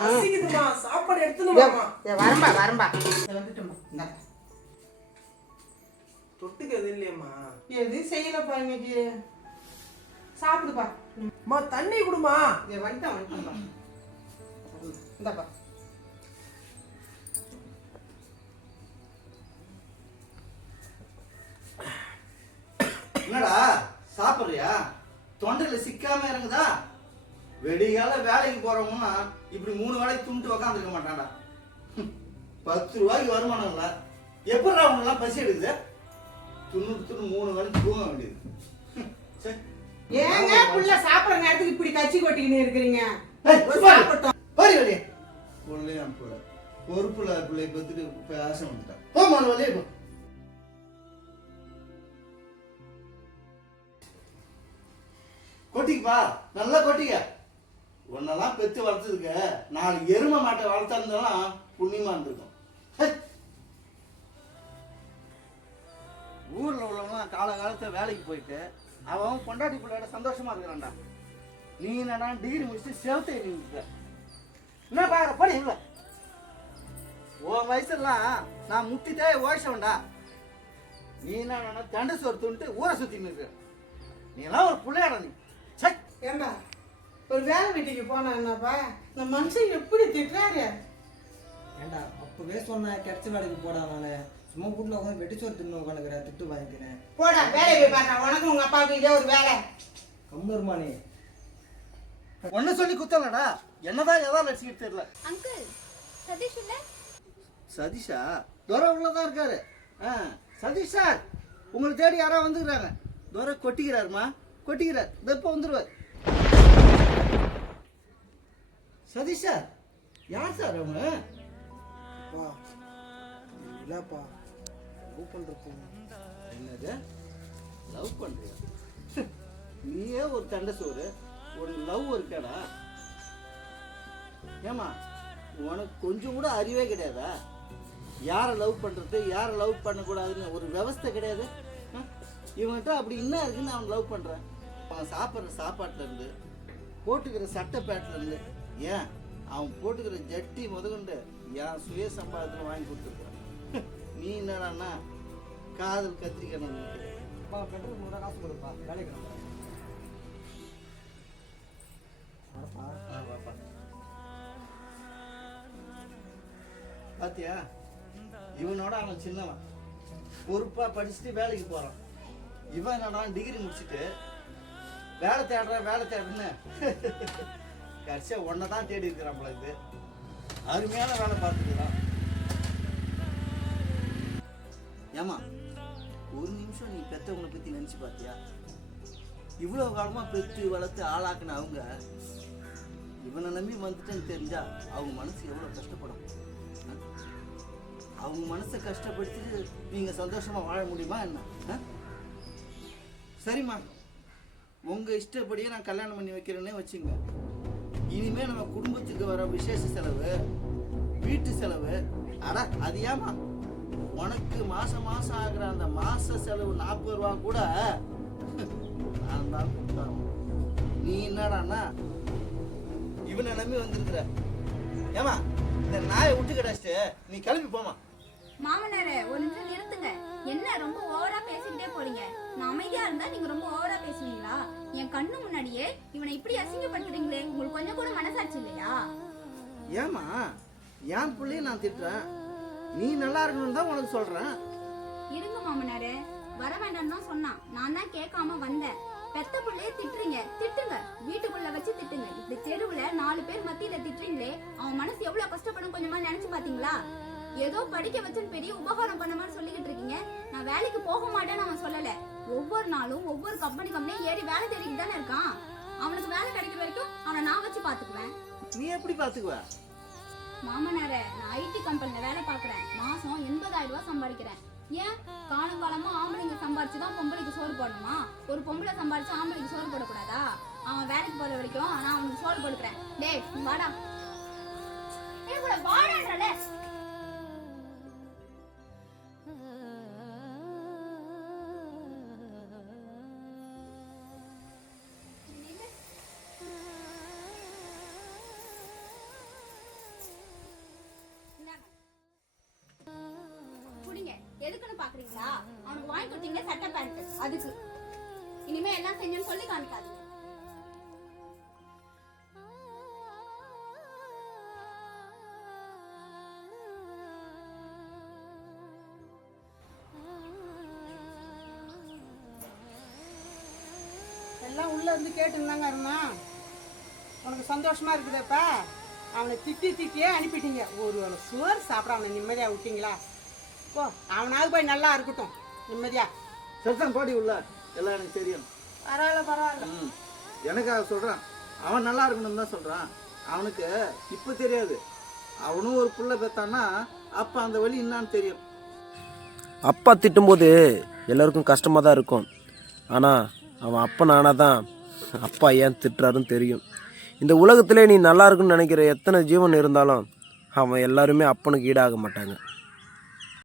பசிக்குதுமா, சாப்பாடு எடுத்துனுமாமா. வரம்பா வந்துட்டுமா. இந்த தொட்டுக்கு எதுவும் இல்லையம்மா. எதுவும் செய்யலப்பா இன்னைக்கு. சாப்பிடுப்பா. அம்மா தண்ணி குடுமா. வந்துட்டேன்ப்பா. இந்தாப்பா. என்னடா சாப்பிட்றியா? தொண்டையில சிக்காம இறங்குதா? வெடிகால வேலைக்கு போறவங்கன்னா இப்படி 3 வேலைக்கு துண்டு உக்காந்துருக்க மாட்டான்டா. 10 ரூபாய்க்கு வருமானம் இல்ல, எப்படா அவங்கெல்லாம் பசி எடுக்குது? துண்ணு 3 வேலைக்கு தூங்க வேண்டியது. ஏங்க புள்ள சாப்பிடுற நேரத்துக்கு இப்படி கச்சி கொட்டிக்கின்னு இருக்கிறீங்க? பொறுப்புல பிள்ளை பத்துட்டு ஆசை வந்துட்டான். போமா வழியே போ. கொட்டிக்குப்பா, நல்லா கொட்டிக்க. உன்னெல்லாம் பெத்து வளர்த்ததுக்கு 4 எருமை மாட்டை வளர்த்தாருந்தாலும் புண்ணியமா இருந்திருக்கும். ஊர்ல உள்ளவங்களாம் காலகாலத்துல வேலைக்கு போயிட்டு அவன் பொண்டாட்டி பிள்ளையோட சந்தோஷமா இருக்கிறான்டா. நீ என்னடா டிகிரி முடிச்சுட்டு செவத்தை இருக்க என்ன பாக்குற படி இல்ல. உன் வயசுலாம் நான் முட்டிட்டே ஓய்ச்சவன்டா. நீ என்ன தண்டை சோறு துண்டு ஊரை சுத்தின்னு இருக்க. நீ எல்லாம் ஒரு பிள்ளையாடா. நீ ஏண்டா ஒரு வேலை வீட்டுக்கு போனா என்னப்பா? இந்த மனுஷன் எப்படி திட்டுறாரு? ஏண்டா அப்பவே சொன்ன கிடைச்ச வேலைக்கு போடா. நானு சும்மா வீட்டுல உட்காந்து வெட்டிச்சோறு தின்னு உட்காந்துக்கிறேன். திட்டு வாங்கிக்கிறேன். போடா வேலையை போய் பாருங்க. உனக்கு உங்க அப்பாவுக்கு இதே ஒரு வேலை. கம்முருமா நீ. ஒன்னு சொல்லி குத்தலடா. என்னதான் எதாவது லட்சிக்கிட்டு தெரியல. அங்கிள் சதீஷ் இல்ல? சதீஷா துரை உள்ளதான் இருக்காரு. சதீஷ் சார் உங்களை தேடி யாராவது வந்துக்கிறாங்க. துரை கொட்டிக்கிறாருமா, கொட்டிக்கிறார். இப்ப வந்துருவார். சதீஷ் சார் யார் சார் அவங்க? இல்லப்பா லவ் பண்றப்போ. என்னது லவ் பண்றியா? நீயே ஒரு தண்டை சோறு, ஒரு லவ் இருக்காடா? ஏமா உனக்கு கொஞ்சம் கூட அறிவே கிடையாதா? யாரை லவ் பண்றது, யாரை லவ் பண்ணக்கூடாதுன்னு ஒரு விவஸ்தை கிடையாது. இவன்கிட்ட அப்படி என்ன இருக்குன்னு அவன் லவ் பண்றான். அவன் சாப்பிட்ற சாப்பாட்டுல இருந்து, போட்டுக்கிற சட்டை பேட்ல இருந்து, ஏன் அவன் போட்டுக்கிற ஜட்டி முதற்கொண்டு என் சுய சம்பாதத்தில் வாங்கி கொடுத்துருக்கான். நீ என்னடான்னா காதல் கத்திரிக்கணும். பெட்ரோல் 100 காசு கொடுப்பா, வேலைக்கு நம்புறேன். பாத்தியா, இவனோட அவன் சின்னவன், பொறுப்பா படிச்சுட்டு வேலைக்கு போறான். இவன் என்னடா டிகிரி முடிச்சுட்டு வேலை தேடுன்னு கடைசியா ஒன்னதான் தேடி இருக்கிறான். பிள்ளைக்கு அருமையான வேலை பார்த்துக்கிறான். ஏமா ஒரு நிமிஷம் நீ பெத்தவங்களை பத்தி நினைச்சு பார்த்தியா? இவ்வளவு காலமா பெத்து வளர்த்து ஆளாக்குன அவங்க இவனை நம்பி வந்துட்டேன்னு தெரிஞ்சா அவங்க மனசு எவ்வளவு கஷ்டப்படும். அவங்க மனசை கஷ்டப்படுத்திட்டு நீங்க சந்தோஷமா வாழ முடியுமா என்ன? சரிம்மா, உங்க இஷ்டப்படியே நான் கல்யாணம் பண்ணி வைக்கிறேன்னே வச்சுங்க. இனிமே நம்ம குடும்பத்துக்கு வர விசேஷ செலவு, வீட்டு செலவு, அது ஏமா உனக்கு மாசம் ஆகிற அந்த மாச செலவு 40 ரூபா கூட நான் தான் கொடுத்தாங்க. நீ என்னடான்னா இவனை நம்பி வந்திருக்கிற. ஏமா இந்த நாயை விட்டு கிடாச்சு, நீ கிளம்பி போமா. மாமனாரே ஒரு நிமிஷம் நிறுத்துங்க. என்ன ரொம்ப ஓவரா பேசிக்கிட்டே போறீங்க? நான் அமைதியா இருந்தா நீங்க ரொம்ப ஓவரா பேசுவீங்களா? என் கண்ணு முன்னாடியே இவனை இப்படி அசிங்கப்படுத்துறீங்களே, உங்களுக்கு கொஞ்சம் கூட மனசாட்சி இல்லையா? ஏமா என் பிள்ளைய நான் திட்டுறேன், நீ நல்லா இருக்கணும்னு தான் உனக்கு சொல்றேன். இருங்க மாமனாரே, வர வேண்டாம்னு தான் சொன்னான். நான் தான் கேட்காம வந்தேன். பெத்த பிள்ளைய திட்டுறீங்க, திட்டுங்க, வீட்டுக்குள்ள வச்சு திட்டுங்க. இப்படி தெருவுல 4 பேர் மத்தியில திட்டுறீங்களே, அவன் மனசு எவ்வளவு கஷ்டப்படும் கொஞ்சமா நினைச்சு பாத்தீங்களா? ஏதோ படிக்க வச்சுன்னு பெரிய உபகாரம் பண்ண மாதிரி சொல்லிக்கிட்டு இருக்கீங்க. நான் வேலைக்கு போக மாட்டேன்னு அவன் சொல்லல. ஒவ்வொரு நாளும் ஒவ்வொரு கம்பெனி ஏறி வேலை தேடிக்கிட்டு தானே இருக்கான். அவனுக்கு வேலை கிடைக்கிற வரைக்கும் அவனை நான் வச்சு பாத்துக்குவேன். நீ எப்படி பாத்துக்குவ? மாமனாரே, நான் ஐடி கம்பெனில வேலை பாக்குறேன். மாசம் 80,000 ரூபாய் சம்பாதிக்கிறேன். ஏன் காலங்காலமா ஆம்பளைங்க சம்பாரிச்சுதான் பொம்பளைக்கு சோறு போடணுமா? ஒரு பொம்பளை சம்பாரிச்சு ஆம்பளைக்கு சோறு போடக்கூடாதா? அவன் வேலைக்கு போற வரைக்கும் நான் அவனுக்கு சோறு போடுக்கிறேன். டேய் வாடா, கூட வாடான்றல. பாத்தீங்களா? அவனுக்கு வாங்கி கொடுத்தீங்க சட்டை பேண்ட், அதுக்கு இனிமே எல்லாம் செஞ்சோன்னு சொல்லி காமிக்காதீங்க. எல்லாம் உள்ள இருந்து கேட்டுருந்தாங்க அருணா. உனக்கு சந்தோஷமா இருக்குதாப்பா? அவனை திட்டியே அனுப்பிட்டீங்க. ஒரு சோறு சாப்பிட அவனை நிம்மதியா விட்டீங்களா? போ, அவனாவது போய் நல்லா இருக்கட்டும் நிம்மதியா. சரிதான், போடி உள்ள, எல்லாம் எனக்கு தெரியும். பரவாயில்ல. எனக்காக சொல்றான், அவன் நல்லா இருக்கணும்னு தான் சொல்றான். அவனுக்கு இப்ப தெரியாது, அவனும் ஒரு புள்ள பெத்தான்னா அப்ப அந்த வழி என்னான்னு தெரியும். அப்பா திட்டும்போது எல்லாருக்கும் கஷ்டமாக தான் இருக்கும். ஆனால் அவன் அப்பன் ஆனால் தான் அப்பா ஏன் திட்டுறாருன்னு தெரியும். இந்த உலகத்திலே நீ நல்லா இருக்குன்னு நினைக்கிற எத்தனை ஜீவன் இருந்தாலும் அவன் எல்லாருமே அப்பனுக்கு ஈடாக மாட்டாங்க.